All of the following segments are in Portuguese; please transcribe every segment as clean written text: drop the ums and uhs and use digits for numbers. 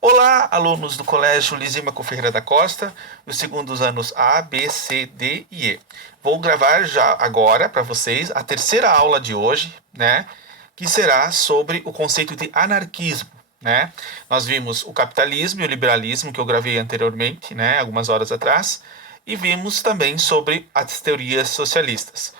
Olá, alunos do Colégio Lisímaco Ferreira da Costa, dos segundos anos A, B, C, D e E. Vou gravar já agora para vocês a terceira aula de hoje, né? Que será sobre o conceito de anarquismo, né? Nós vimos o capitalismo e o liberalismo, que eu gravei anteriormente, né? Algumas horas atrás, e vimos também sobre as teorias socialistas.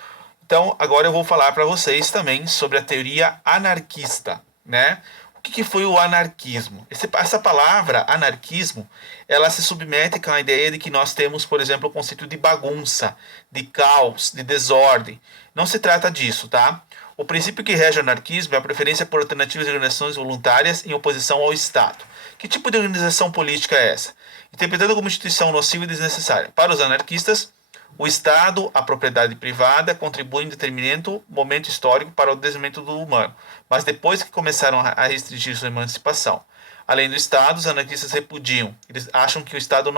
Então, agora eu vou falar para vocês também sobre a teoria anarquista, né? O que foi o anarquismo? Essa palavra, anarquismo, ela se submete com a ideia de que nós temos, por exemplo, o conceito de bagunça, de caos, de desordem. Não se trata disso, tá? O princípio que rege o anarquismo é a preferência por alternativas de organizações voluntárias em oposição ao Estado. Que tipo de organização política é essa? Interpretada como instituição nociva e desnecessária. Para os anarquistas, o Estado, a propriedade privada, contribuem em determinado momento histórico para o desenvolvimento do humano, mas depois que começaram a restringir sua emancipação. Além do Estado, os anarquistas repudiam. Eles acham que o Estado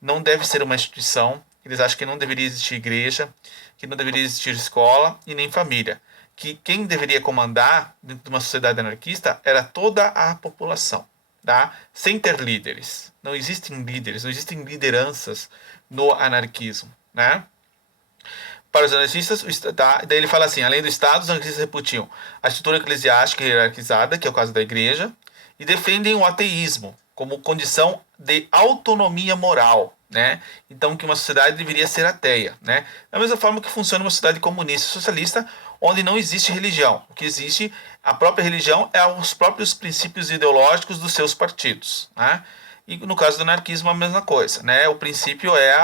não deve ser uma instituição. Eles acham que não deveria existir igreja, que não deveria existir escola e nem família. Que quem deveria comandar dentro de uma sociedade anarquista era toda a população, tá? Sem ter líderes. Não existem líderes, não existem lideranças no anarquismo, né? Para os anarquistas, tá? Daí ele fala assim: além do Estado, os anarquistas repudiam a estrutura eclesiástica hierarquizada, que é o caso da igreja, e defendem o ateísmo como condição de autonomia moral, né? Então, que uma sociedade deveria ser ateia, né? Da mesma forma que funciona uma sociedade comunista e socialista, onde não existe religião. O que existe, a própria religião, é os próprios princípios ideológicos dos seus partidos, né? E no caso do anarquismo, a mesma coisa, né? O princípio é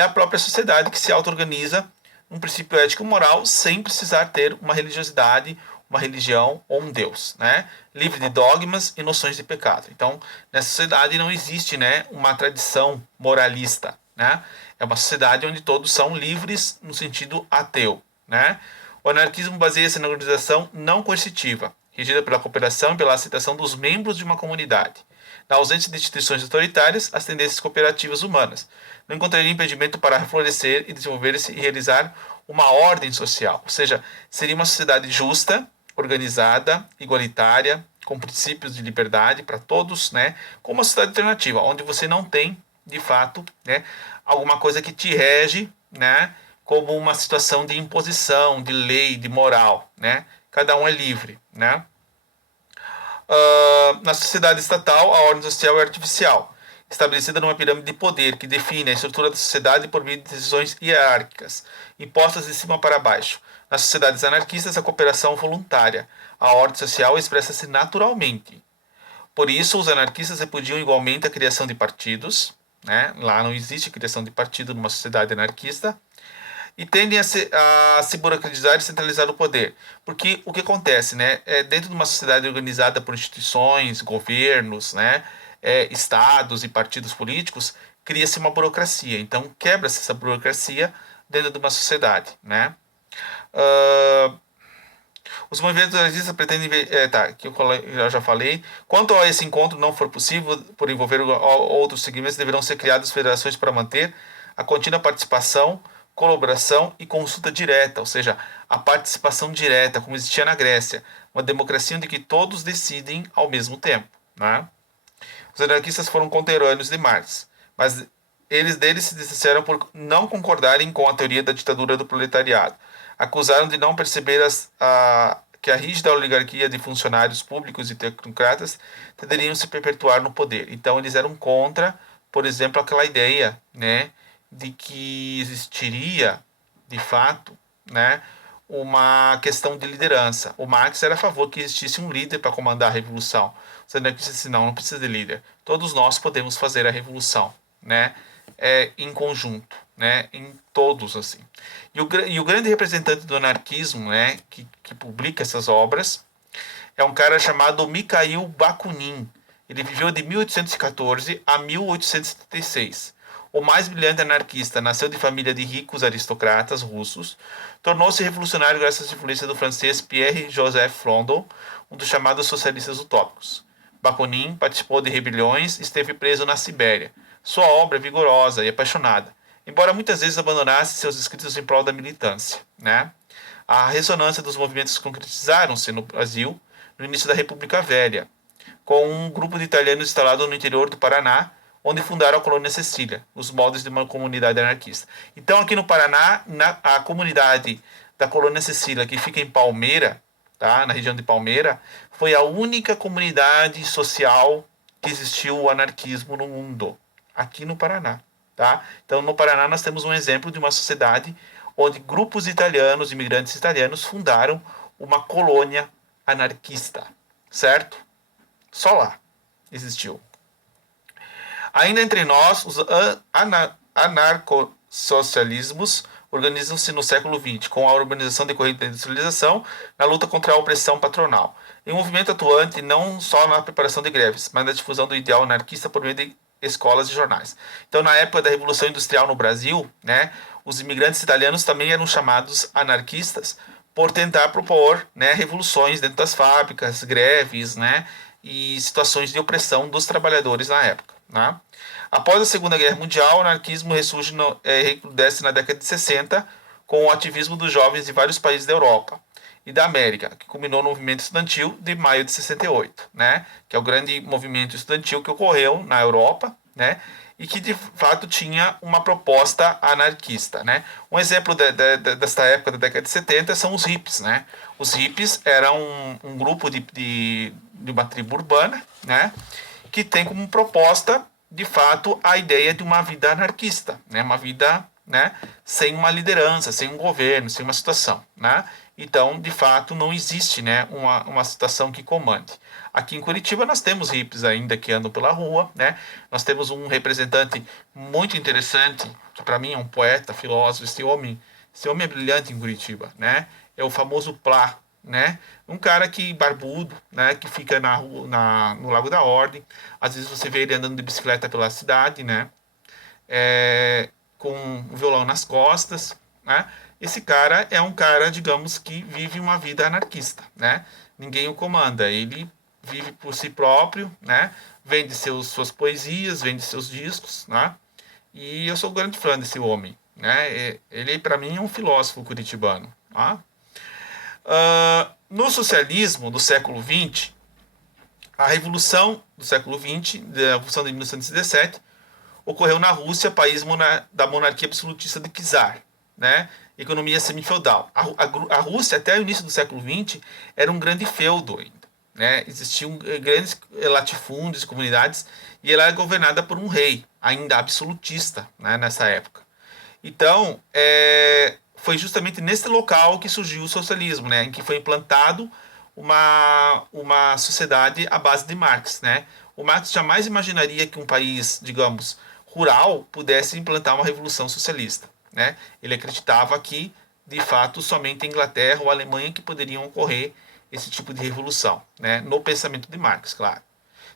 a própria sociedade que se auto-organiza, um princípio ético moral sem precisar ter uma religiosidade, uma religião ou um Deus, né? Livre de dogmas e noções de pecado. Então, nessa sociedade não existe, né, uma tradição moralista, né? É uma sociedade onde todos são livres no sentido ateu, né? O anarquismo baseia-se na organização não coercitiva, regida pela cooperação e pela aceitação dos membros de uma comunidade. Na ausência de instituições autoritárias, as tendências cooperativas humanas não encontrariam impedimento para florescer e desenvolver-se e realizar uma ordem social. Ou seja, seria uma sociedade justa, organizada, igualitária, com princípios de liberdade para todos, né? Como uma sociedade alternativa, onde você não tem, de fato, né, alguma coisa que te rege, né? Como uma situação de imposição, de lei, de moral, né? Cada um é livre, né? Na sociedade estatal, a ordem social é artificial, estabelecida numa pirâmide de poder que define a estrutura da sociedade por meio de decisões hierárquicas, impostas de cima para baixo. Nas sociedades anarquistas, a cooperação voluntária. A ordem social expressa-se naturalmente. Por isso, os anarquistas repudiam igualmente a criação de partidos. Né? Lá não existe criação de partido numa sociedade anarquista e tendem a se burocratizar e centralizar o poder. Porque o que acontece, né? Dentro de uma sociedade organizada por instituições, governos, né? Estados e partidos políticos, cria-se uma burocracia. Então, quebra-se essa burocracia dentro de uma sociedade, né? Os movimentos anarquistas pretendem que eu já falei. Quanto a esse encontro não for possível por envolver outros segmentos, deverão ser criadas federações para manter a contínua participação, colaboração e consulta direta, ou seja, a participação direta, como existia na Grécia, uma democracia onde que todos decidem ao mesmo tempo, né? Os anarquistas foram contemporâneos de Marx, mas eles deles se disseram por não concordarem com a teoria da ditadura do proletariado. Acusaram de não perceber que a rígida oligarquia de funcionários públicos e tecnocratas tenderiam se perpetuar no poder. Então eles eram contra, por exemplo, aquela ideia, né, de que existiria, de fato, né, uma questão de liderança. O Marx era a favor que existisse um líder para comandar a revolução. Os anarquistas disseram, não precisa de líder. Todos nós podemos fazer a revolução, né, em conjunto, né, em todos, assim. E o grande representante do anarquismo, né, que publica essas obras, é um cara chamado Mikhail Bakunin. Ele viveu de 1814 a 1876. O mais brilhante anarquista, nasceu de família de ricos aristocratas russos, tornou-se revolucionário graças à influência do francês Pierre-Joseph Proudhon, um dos chamados socialistas utópicos. Bakunin participou de rebeliões e esteve preso na Sibéria. Sua obra é vigorosa e apaixonada, embora muitas vezes abandonasse seus escritos em prol da militância, né? A ressonância dos movimentos concretizaram-se no Brasil no início da República Velha. com um grupo de italianos instalado no interior do Paraná, onde fundaram a colônia Cecília, os moldes de uma comunidade anarquista. Então, aqui no Paraná, a comunidade da colônia Cecília, que fica em Palmeira, tá, na região de Palmeira, foi a única comunidade social que existiu o anarquismo no mundo, aqui no Paraná. Tá? Então, no Paraná, nós temos um exemplo de uma sociedade onde grupos italianos, imigrantes italianos, fundaram uma colônia anarquista, certo? Só lá existiu. Ainda entre nós, os anarcossocialismos organizam-se no século XX, com a urbanização decorrente da industrialização, na luta contra a opressão patronal. Em um movimento atuante não só na preparação de greves, mas na difusão do ideal anarquista por meio de escolas e jornais. Então, na época da Revolução Industrial no Brasil, né, os imigrantes italianos também eram chamados anarquistas por tentar propor, né, revoluções dentro das fábricas, greves, né, e situações de opressão dos trabalhadores na época. Né? Após a Segunda Guerra Mundial, o anarquismo ressurge recrudesce na década de 60 com o ativismo dos jovens de vários países da Europa e da América, que culminou no movimento estudantil de maio de 68, né? Que é o grande movimento estudantil que ocorreu na Europa, né? E que de fato tinha uma proposta anarquista, né? Um exemplo desta época da década de 70 são os hippies, né? Os hippies eram um grupo de uma tribo urbana, né? Que tem como proposta, de fato, a ideia de uma vida anarquista, né? Uma vida, né, sem uma liderança, sem um governo, sem uma situação, né? Então, de fato, não existe, né, uma situação que comande. Aqui em Curitiba nós temos hippies ainda que andam pela rua, né? Nós temos um representante muito interessante, que para mim é um poeta, filósofo, esse homem é brilhante em Curitiba, né? É o famoso Plá, né? Um cara que barbudo, né, que fica no Lago da Ordem. Às vezes você vê ele andando de bicicleta pela cidade, né? Com um violão nas costas, né? Esse cara é um cara, digamos, que vive uma vida anarquista, né? Ninguém o comanda, ele vive por si próprio, né? Vende suas poesias, vende seus discos, né? E eu sou um grande fã desse homem, né? Ele, para mim, é um filósofo curitibano, tá? No socialismo do século XX, a revolução do século XX, da revolução de 1917, ocorreu na Rússia, país da monarquia absolutista de czar, né? Economia semifeudal. A Rússia, até o início do século XX, era um grande feudo ainda, né? Existiam grandes latifúndios, comunidades, e ela era governada por um rei, ainda absolutista, né, nessa época. Então, foi justamente nesse local que surgiu o socialismo, né, em que foi implantado uma sociedade à base de Marx, né? O Marx jamais imaginaria que um país, digamos, rural pudesse implantar uma revolução socialista, né? Ele acreditava que, de fato, somente a Inglaterra ou a Alemanha que poderiam ocorrer esse tipo de revolução, né? No pensamento de Marx, claro.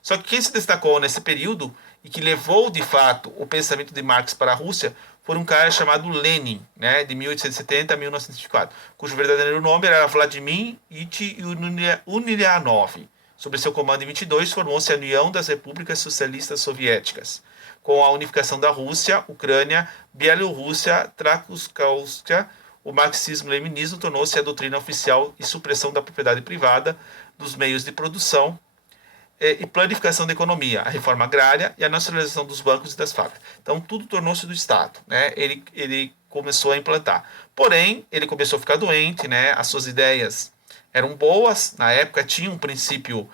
Só que quem se destacou nesse período e que levou, de fato, o pensamento de Marx para a Rússia foi um cara chamado Lenin, né, de 1870 a 1904, cujo verdadeiro nome era Vladimir Ilyich Ulyanov. Sob seu comando em 22, formou-se a União das Repúblicas Socialistas Soviéticas, com a unificação da Rússia, Ucrânia, Bielorrússia, Transcaucásia. O marxismo-leninismo tornou-se a doutrina oficial e supressão da propriedade privada, dos meios de produção e planificação da economia, a reforma agrária e a nacionalização dos bancos e das fábricas. Então, tudo tornou-se do Estado, né? Ele começou a implantar. Porém, ele começou a ficar doente, né? As suas ideias eram boas, na época tinha um princípio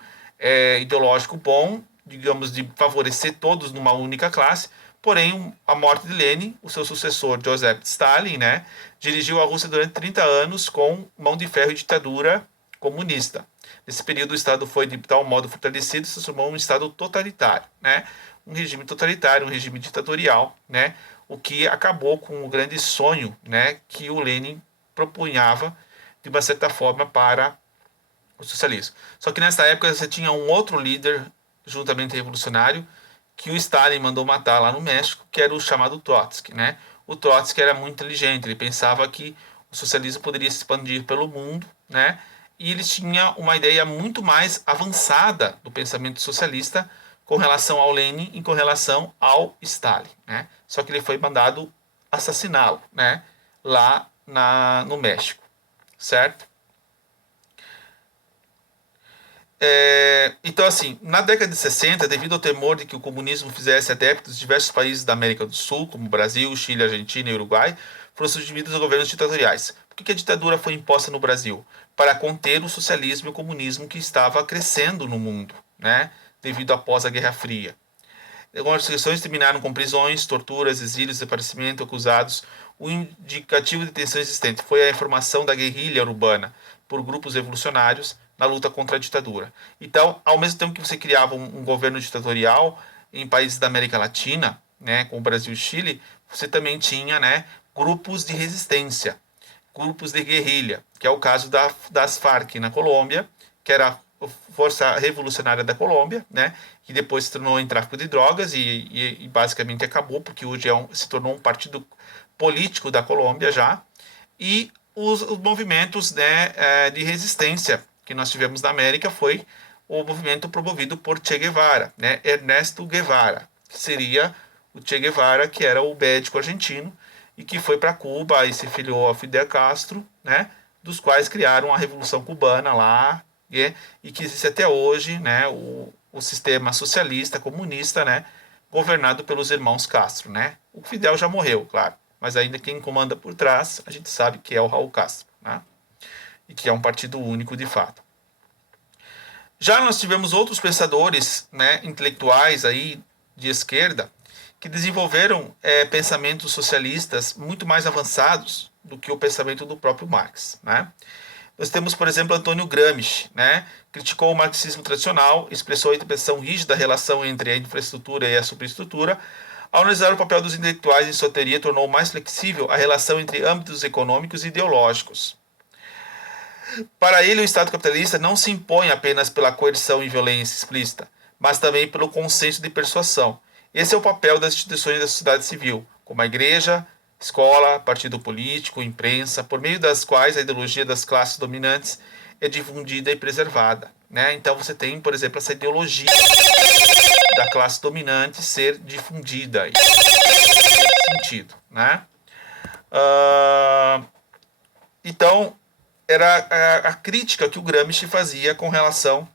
ideológico bom, digamos, de favorecer todos numa única classe. Porém, a morte de Lenin, o seu sucessor, Joseph Stalin, né, dirigiu a Rússia durante 30 anos com mão de ferro e ditadura comunista. Nesse período, o Estado foi de tal modo fortalecido e se transformou um Estado totalitário, né? Um regime totalitário, um regime ditatorial, né? O que acabou com o grande sonho, né, que o Lenin propunhava, de uma certa forma, para o socialismo. Só que nessa época você tinha um outro líder, juntamente revolucionário, que o Stalin mandou matar lá no México, que era o chamado Trotsky, né? O Trotsky era muito inteligente, ele pensava que o socialismo poderia se expandir pelo mundo, né? E ele tinha uma ideia muito mais avançada do pensamento socialista com relação ao Lenin e com relação ao Stalin, né? Só que ele foi mandado assassiná-lo, né? Lá no México, certo? Então, assim, na década de 60, devido ao temor de que o comunismo fizesse adeptos de diversos países da América do Sul, como Brasil, Chile, Argentina e Uruguai, foram substituídos a governos ditatoriais. Por que a ditadura foi imposta no Brasil? Para conter o socialismo e o comunismo que estava crescendo no mundo, né? Devido após a Guerra Fria. Algumas restrições terminaram com prisões, torturas, exílios, desaparecimento, acusados. O indicativo de tensão existente foi a formação da guerrilha urbana por grupos revolucionários na luta contra a ditadura. Então, ao mesmo tempo que você criava um governo ditatorial em países da América Latina, né, como o Brasil e Chile, você também tinha, né, grupos de resistência, grupos de guerrilha, que é o caso das Farc na Colômbia, que era a Força Revolucionária da Colômbia, né, que depois se tornou em tráfico de drogas e basicamente acabou, porque hoje se tornou um partido político da Colômbia já, e os movimentos, né, de resistência que nós tivemos na América foi o movimento promovido por Che Guevara, né, Ernesto Guevara, que seria o Che Guevara, que era o médico argentino, e que foi para Cuba e se filiou a Fidel Castro, né, dos quais criaram a Revolução Cubana lá, e que existe até hoje, né, o sistema socialista, comunista, né, governado pelos irmãos Castro, né. O Fidel já morreu, claro, mas ainda quem comanda por trás, a gente sabe que é o Raul Castro, né, e que é um partido único de fato. Já nós tivemos outros pensadores, né, intelectuais aí de esquerda que desenvolveram pensamentos socialistas muito mais avançados do que o pensamento do próprio Marx, né? Nós temos, por exemplo, Antônio Gramsci, né? Criticou o marxismo tradicional, expressou a interpretação rígida da relação entre a infraestrutura e a superestrutura. Ao analisar o papel dos intelectuais em sua teoria, tornou mais flexível a relação entre âmbitos econômicos e ideológicos. Para ele, o Estado capitalista não se impõe apenas pela coerção e violência explícita, mas também pelo consenso de persuasão. Esse é o papel das instituições da sociedade civil, como a igreja, escola, partido político, imprensa, por meio das quais a ideologia das classes dominantes é difundida e preservada, né? Então você tem, por exemplo, essa ideologia da classe dominante ser difundida nesse sentido, né? Então, era a crítica que o Gramsci fazia com relação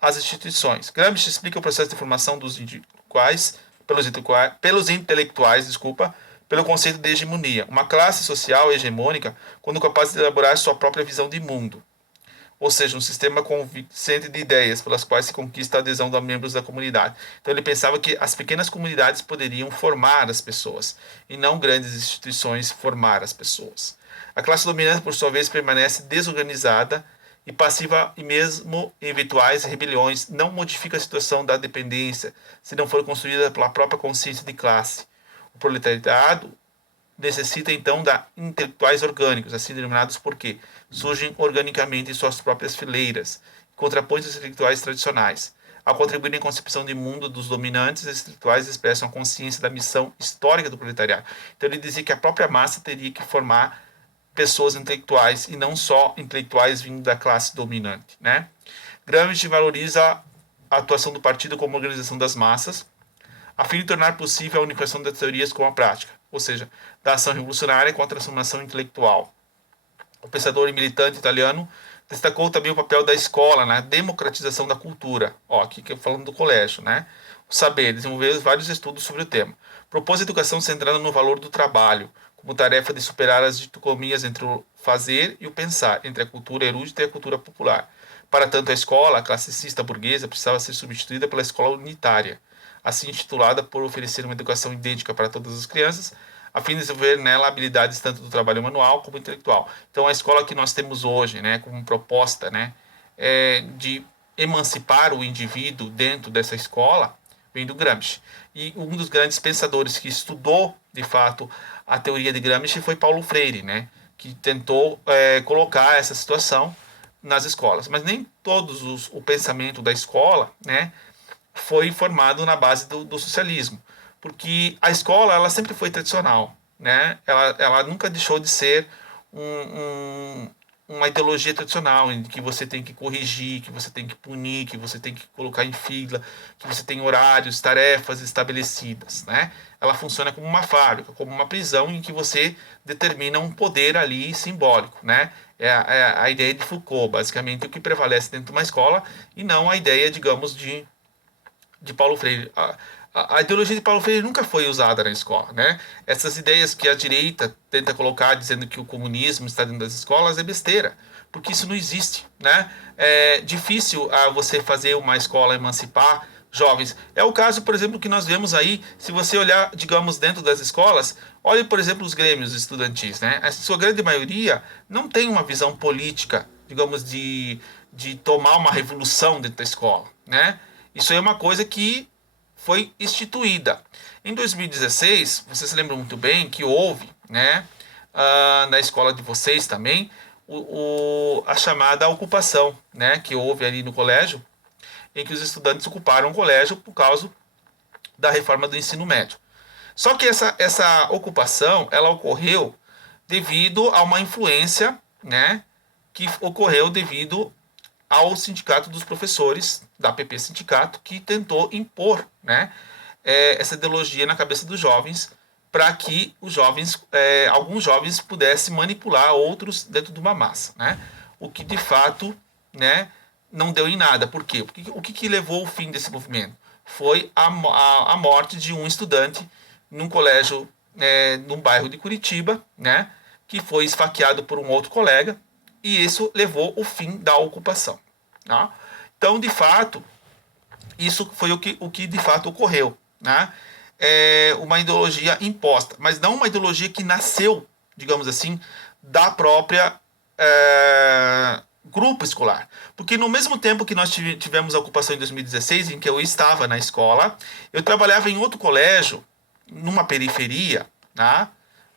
às instituições. Gramsci explica o processo de formação dos pelos intelectuais, desculpa, pelo conceito de hegemonia, uma classe social hegemônica quando capaz de elaborar sua própria visão de mundo, ou seja, um sistema convincente de ideias pelas quais se conquista a adesão dos membros da comunidade. Então ele pensava que as pequenas comunidades poderiam formar as pessoas e não grandes instituições formar as pessoas. A classe dominante, por sua vez, permanece desorganizada e passiva e mesmo em eventuais rebeliões não modifica a situação da dependência se não for construída pela própria consciência de classe. O proletariado necessita então de intelectuais orgânicos, assim denominados porque surgem organicamente em suas próprias fileiras, contrapõem os intelectuais tradicionais. Ao contribuírem com a concepção de mundo dos dominantes, os intelectuais expressam a consciência da missão histórica do proletariado. Então ele dizia que a própria massa teria que formar pessoas intelectuais e não só intelectuais vindo da classe dominante, né? Gramsci valoriza a atuação do partido como organização das massas, a fim de tornar possível a unificação das teorias com a prática, ou seja, da ação revolucionária com a transformação intelectual. O pensador e militante italiano destacou também o papel da escola na democratização da cultura. Aqui que eu falando do colégio, né? O saber, desenvolveu vários estudos sobre o tema. Propôs a educação centrada no valor do trabalho, como tarefa de superar as dicotomias entre o fazer e o pensar, entre a cultura erudita e a cultura popular. Para tanto, a escola, a classicista burguesa, precisava ser substituída pela escola unitária, assim intitulada por oferecer uma educação idêntica para todas as crianças, a fim de desenvolver nela habilidades tanto do trabalho manual como intelectual. Então, a escola que nós temos hoje, né, como proposta, né, de emancipar o indivíduo dentro dessa escola, vem do Gramsci. E um dos grandes pensadores que estudou, de fato, a teoria de Gramsci foi Paulo Freire, né, que tentou colocar essa situação nas escolas. Mas nem todos o pensamento da escola, né, foi formado na base do socialismo, porque a escola ela sempre foi tradicional, né? Ela nunca deixou de ser uma ideologia tradicional em que você tem que corrigir, que você tem que punir, que você tem que colocar em fila, que você tem horários, tarefas estabelecidas, né? Ela funciona como uma fábrica, como uma prisão em que você determina um poder ali simbólico, né? É a ideia de Foucault, basicamente, o que prevalece dentro de uma escola, e não a ideia, digamos, de Paulo Freire. A ideologia de Paulo Freire nunca foi usada na escola, né? Essas ideias que a direita tenta colocar dizendo que o comunismo está dentro das escolas é besteira, porque isso não existe, né? É difícil você fazer uma escola emancipar jovens. É o caso, por exemplo, que nós vemos aí, se você olhar, digamos, dentro das escolas, olhe, por exemplo, os grêmios estudantis, né? A sua grande maioria não tem uma visão política, digamos, de tomar uma revolução dentro da escola, né? Isso é uma coisa que foi instituída. Em 2016, vocês se lembram muito bem que houve, né, na escola de vocês também, a chamada ocupação, né, que houve ali no colégio, em que os estudantes ocuparam o colégio por causa da reforma do ensino médio. Só que essa ocupação, ela ocorreu devido a uma influência, né, que ocorreu devido ao sindicato dos professores, da PP Sindicato, que tentou impor, né, essa ideologia na cabeça dos jovens, para que os jovens, alguns jovens pudessem manipular outros dentro de uma massa, né? O que de fato, né, não deu em nada. Por quê? Porque o que levou ao fim desse movimento? Foi a morte de um estudante num colégio, num bairro de Curitiba, né, que foi esfaqueado por um outro colega, e isso levou ao fim da ocupação. Tá? Então, de fato, isso foi o que de fato ocorreu. Né? É uma ideologia imposta, mas não uma ideologia que nasceu, digamos assim, da própria grupo escolar. Porque no mesmo tempo que nós tivemos a ocupação em 2016, em que eu estava na escola, eu trabalhava em outro colégio, numa periferia, tá?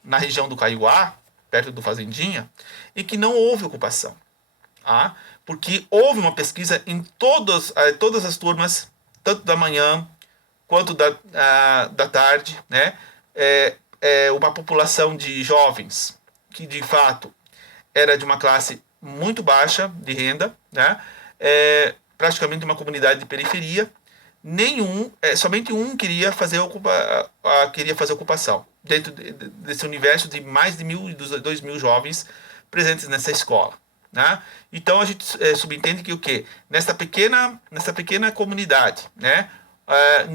Na região do Caiuá, perto do Fazendinha, e que não houve ocupação. Tá? Porque houve uma pesquisa em todas as turmas, tanto da manhã quanto da tarde, né? Uma população de jovens que de fato era de uma classe muito baixa de renda, né? Praticamente uma comunidade de periferia. Somente um queria fazer ocupação dentro desse universo de mais de 1.000 e 2.000 jovens presentes nessa escola. Né? Então a gente subentende que o quê? Nessa pequena comunidade, né,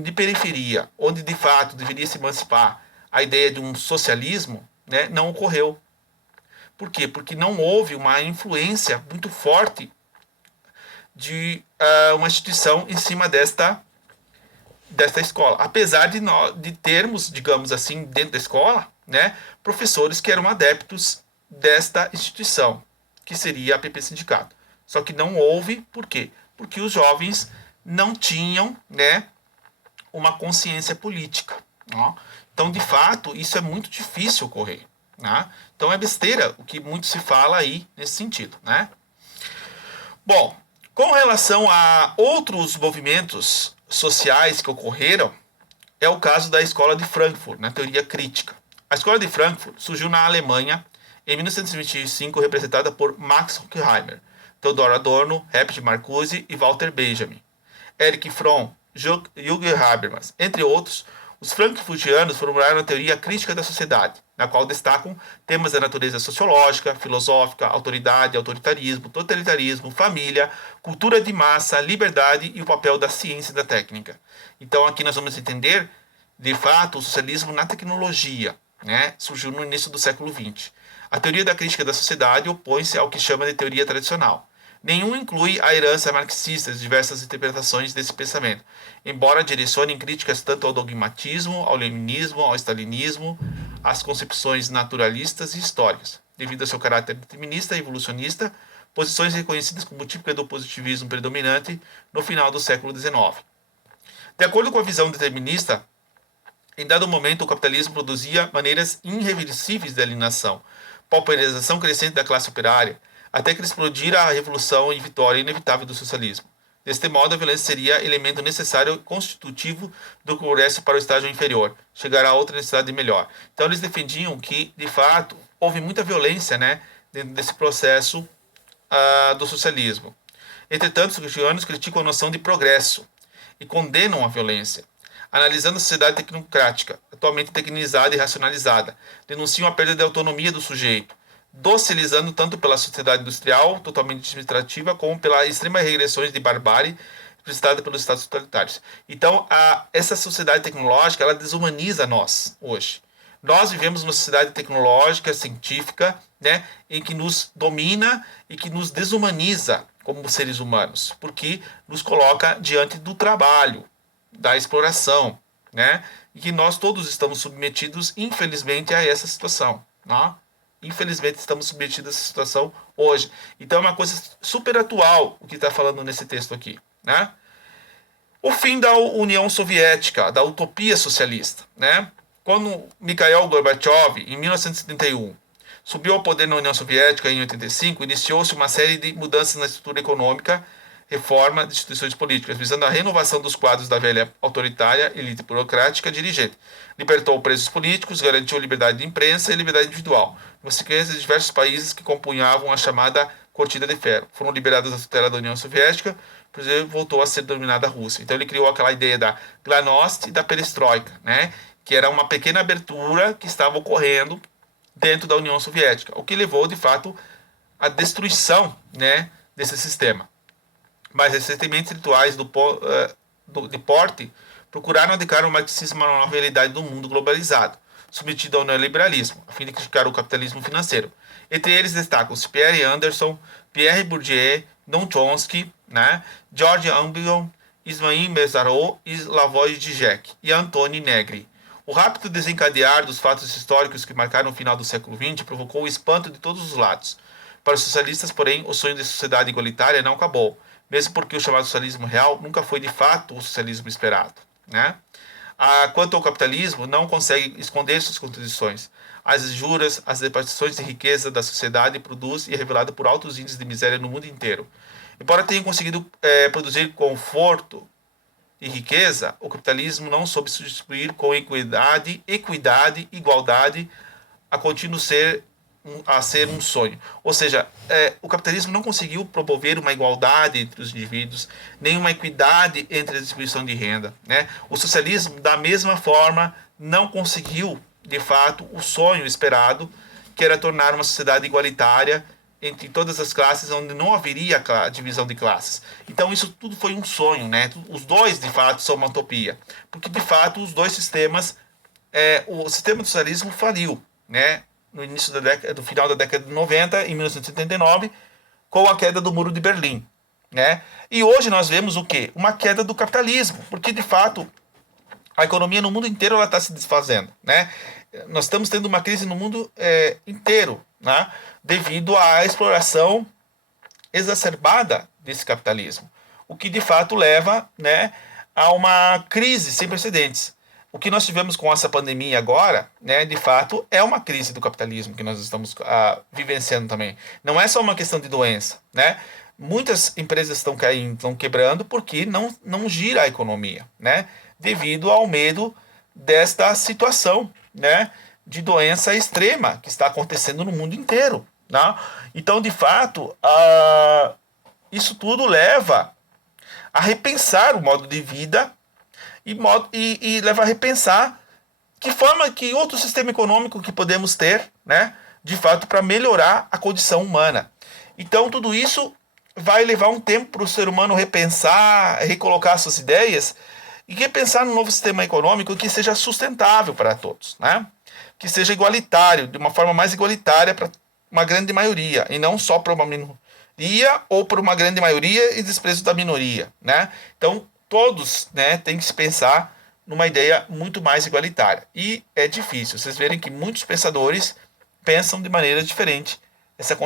de periferia, onde de fato deveria se emancipar a ideia de um socialismo, né, não ocorreu. Por quê? Porque não houve uma influência muito forte de uma instituição em cima desta escola. Apesar de termos, digamos assim, dentro da escola, né, professores que eram adeptos desta instituição, que seria a PP Sindicato. Só que não houve, por quê? Porque os jovens não tinham, né, uma consciência política. Ó. Então, de fato, isso é muito difícil ocorrer. Né? Então, é besteira o que muito se fala aí nesse sentido. Né? Bom, com relação a outros movimentos sociais que ocorreram, é o caso da Escola de Frankfurt, na teoria crítica. A Escola de Frankfurt surgiu na Alemanha em 1925, representada por Max Horkheimer, Theodor Adorno, Herbert Marcuse e Walter Benjamin. Erich Fromm, Jürgen Habermas, entre outros, os frankfurtianos formularam a teoria crítica da sociedade, na qual destacam temas da natureza sociológica, filosófica, autoridade, autoritarismo, totalitarismo, família, cultura de massa, liberdade e o papel da ciência e da técnica. Então aqui nós vamos entender, de fato, o socialismo na tecnologia, né? Surgiu no início do século XX. A teoria da crítica da sociedade opõe-se ao que chama de teoria tradicional. Nenhum inclui a herança marxista e diversas interpretações desse pensamento, embora direcionem críticas tanto ao dogmatismo, ao leninismo, ao stalinismo, às concepções naturalistas e históricas, devido ao seu caráter determinista e evolucionista, posições reconhecidas como típicas do positivismo predominante no final do século XIX. De acordo com a visão determinista, em dado momento o capitalismo produzia maneiras irreversíveis de alienação, pauperização crescente da classe operária, até que explodira a revolução e vitória inevitável do socialismo. Deste modo, a violência seria elemento necessário e constitutivo do progresso para o estágio inferior, chegar a outra necessidade melhor. Então, eles defendiam que, de fato, houve muita violência, né, dentro desse processo do socialismo. Entretanto, os cristianos criticam a noção de progresso e condenam a violência. Analisando a sociedade tecnocrática, atualmente tecnizada e racionalizada, denunciam a perda de autonomia do sujeito, docilizando tanto pela sociedade industrial, totalmente administrativa, como pelas extremas regressões de barbárie representada pelos estados totalitários. Então, essa sociedade tecnológica, ela desumaniza nós hoje. Nós vivemos uma sociedade tecnológica, científica, né, em que nos domina e que nos desumaniza como seres humanos, porque nos coloca diante do trabalho, da exploração, né, e que nós todos estamos submetidos, infelizmente, a essa situação, né? Infelizmente, estamos submetidos a essa situação hoje. Então, é uma coisa super atual o que está falando nesse texto aqui, né? O fim da União Soviética, da utopia socialista, né? Quando Mikhail Gorbachev, em 1971, subiu ao poder na União Soviética em 85, iniciou-se uma série de mudanças na estrutura econômica, reforma de instituições políticas, visando a renovação dos quadros da velha autoritária elite burocrática dirigente. Libertou presos políticos, garantiu liberdade de imprensa e liberdade individual. Uma sequência de diversos países que compunhavam a chamada Cortina de Ferro foram liberados da tutela da União Soviética, por exemplo, voltou a ser dominada a Rússia. Então ele criou aquela ideia da Glasnost e da Perestroika, né? Que era uma pequena abertura que estava ocorrendo dentro da União Soviética, o que levou, de fato, à destruição, né, desse sistema. Mais recentemente, rituais de porte procuraram adequar o marxismo a uma nova realidade do mundo globalizado, submetido ao neoliberalismo, a fim de criticar o capitalismo financeiro. Entre eles destacam-se Pierre Anderson, Pierre Bourdieu, Noam Chomsky, né, George Orwell, Ismail Mezzarot e Slavoj Žižek e Antoni Negri. O rápido desencadear dos fatos históricos que marcaram o final do século XX provocou o espanto de todos os lados. Para os socialistas, porém, o sonho de sociedade igualitária não acabou, mesmo porque o chamado socialismo real nunca foi de fato o socialismo esperado, né? Quanto ao capitalismo, não consegue esconder suas contradições. As juras, as repartições de riqueza da sociedade produz e é revelada por altos índices de miséria no mundo inteiro. Embora tenha conseguido produzir conforto e riqueza, o capitalismo não soube substituir com equidade, igualdade, a contínuo ser um sonho. Ou seja, o capitalismo não conseguiu promover uma igualdade entre os indivíduos, nem uma equidade entre a distribuição de renda, né? O socialismo, da mesma forma, não conseguiu, de fato, o sonho esperado, que era tornar uma sociedade igualitária entre todas as classes, onde não haveria divisão de classes. Então isso tudo foi um sonho, né? Os dois, de fato, são uma utopia, porque de fato os dois sistemas, o sistema do socialismo faliu, né? No início do final da década de 90, em 1979, com a queda do Muro de Berlim, né? E hoje nós vemos o quê? Uma queda do capitalismo, porque de fato a economia no mundo inteiro ela está se desfazendo, né? Nós estamos tendo uma crise no mundo inteiro, né? Devido à exploração exacerbada desse capitalismo, o que de fato leva, né, a uma crise sem precedentes. O que nós tivemos com essa pandemia agora, né, de fato, é uma crise do capitalismo que nós estamos vivenciando também. Não é só uma questão de doença, né? Muitas empresas estão caindo, estão quebrando porque não gira a economia, né? Devido ao medo desta situação, né, de doença extrema que está acontecendo no mundo inteiro, né? Então, de fato, isso tudo leva a repensar o modo de vida e leva a repensar que outro sistema econômico que podemos ter, né, de fato, para melhorar a condição humana. Então, tudo isso vai levar um tempo para o ser humano repensar, recolocar suas ideias e repensar num novo sistema econômico que seja sustentável para todos, né? Que seja igualitário, de uma forma mais igualitária para uma grande maioria, e não só para uma minoria ou para uma grande maioria e desprezo da minoria, né? Então, todos, né, têm que se pensar numa ideia muito mais igualitária. E é difícil. Vocês verem que muitos pensadores pensam de maneira diferente essa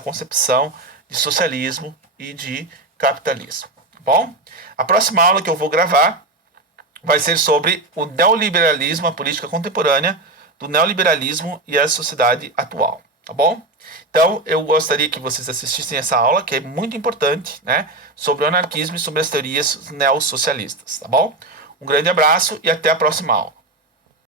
concepção de socialismo e de capitalismo. Bom, a próxima aula que eu vou gravar vai ser sobre o neoliberalismo, a política contemporânea do neoliberalismo e a sociedade atual, tá bom? Então, eu gostaria que vocês assistissem essa aula, que é muito importante, né, sobre o anarquismo e sobre as teorias neossocialistas, tá bom? Um grande abraço e até a próxima aula.